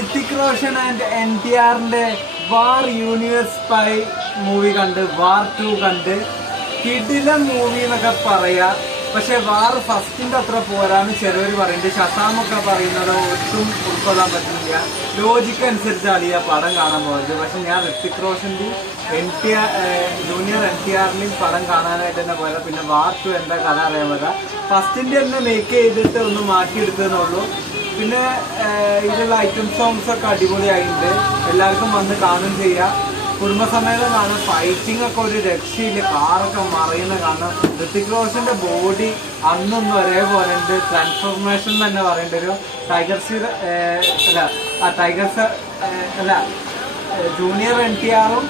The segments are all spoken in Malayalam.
ഋത്തിക് റോഷൻ ആൻഡ് NTRന്റെ വാർ യൂണിവേഴ്സ് സ്പൈ മൂവി കണ്ട്, വാർ 2 കണ്ട്, കിടിലൻ മൂവി എന്നൊക്കെ പറയാ. പക്ഷെ വാർ ഫസ്റ്റിന്റെ അത്ര പോരാന്ന് ചിലവർ പറയുന്നുണ്ട്. ഷസാമൊക്കെ പറയുന്നത് ഒട്ടും ഉൾക്കൊള്ളാൻ പറ്റുന്നില്ല. ലോജിക്ക് അനുസരിച്ചാണ് ഈ പടം കാണാൻ പോയത്. പക്ഷെ ഞാൻ ഋത്തിക് റോഷന്റെയും ജൂനിയർ NTRന്റെയും പടം കാണാനായിട്ട് തന്നെ പോയത്. പിന്നെ വാർ 2 എന്താ കഥ അറിയാൻ പറ്റാ. ഫസ്റ്റിന്റെ തന്നെ മേക്ക് ചെയ്തിട്ട് ഒന്ന് മാറ്റിയെടുത്തതെന്നുള്ളൂ. പിന്നെ ഇതിലുള്ള ഐറ്റം സോങ്സ് ഒക്കെ അടിപൊളിയായിട്ടുണ്ട്. എല്ലാവർക്കും വന്ന് കാണുകയും ചെയ്യാം. കുടുംബസമേതം കാണാൻ. ഫൈറ്റിംഗ് ഒക്കെ ഒരു രക്ഷയില്ല. കാറൊക്കെ മറയുന്ന കാണാം. ഋത്തിക് റോഷന്റെ ബോഡി അന്നൊന്നും ഒരേപോലെ ഉണ്ട്. ട്രാൻസ്ഫോർമേഷൻ തന്നെ പറയേണ്ട ഒരു ജൂനിയർ NTRും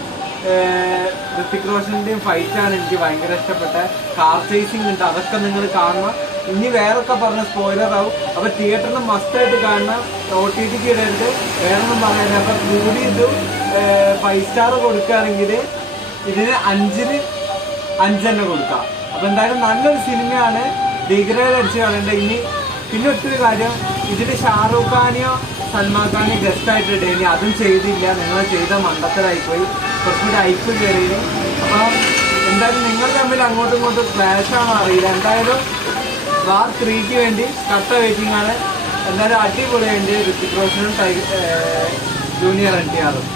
ഋത്തിക് റോഷന്റെയും ഫൈറ്റാണ് എനിക്ക് ഭയങ്കര ഇഷ്ടപ്പെട്ട. കാർ ചേസിംഗ് ഉണ്ട്, അതൊക്കെ നിങ്ങൾ കാണണം. ഇനി വേറൊക്കെ പറഞ്ഞ സ്പോയിലർ ആവും. അപ്പൊ തിയേറ്ററിൽ മസ്റ്റായിട്ട് കാണണം. OTTക്ക് ഇടരുത്. വേറൊന്നും പറയാനില്ല. അപ്പൊ കൂടി ഇത് 5 സ്റ്റാർ കൊടുക്കുകയാണെങ്കിൽ ഇതിന് 5-ന് 5 തന്നെ കൊടുക്കാം. അപ്പൊ എന്തായാലും നല്ലൊരു സിനിമയാണ്. ഡിഗ്രേഡ് അടിച്ച് കളയണ്ട. ഇനി പിന്നെ ഒറ്റൊരു കാര്യം, ഇതിൽ ഷാറൂഖ് ഖാനെയോ സൽമാൻ ഖാനെയോ ഗസ്റ്റായിട്ട് ഇടേനി, അതും ചെയ്തില്ല. നിങ്ങൾ ചെയ്ത മണ്ടത്തരായിപ്പോയി. കുറച്ചുകൂടി ഐപ്പ് കയറിയത്. അപ്പൊ എന്തായാലും നിങ്ങൾ തമ്മിൽ അങ്ങോട്ടും ഇങ്ങോട്ടും ക്ലാഷാണോ അറിയില്ല. എന്തായാലും വാർ 3ക്ക് വേണ്ടി കട്ട വെയിറ്റിംഗ് ആണ്. എന്തായാലും അടിപൊളിയുണ്ട് ഋത്തിക് റോഷനും ജൂനിയർ NTRും.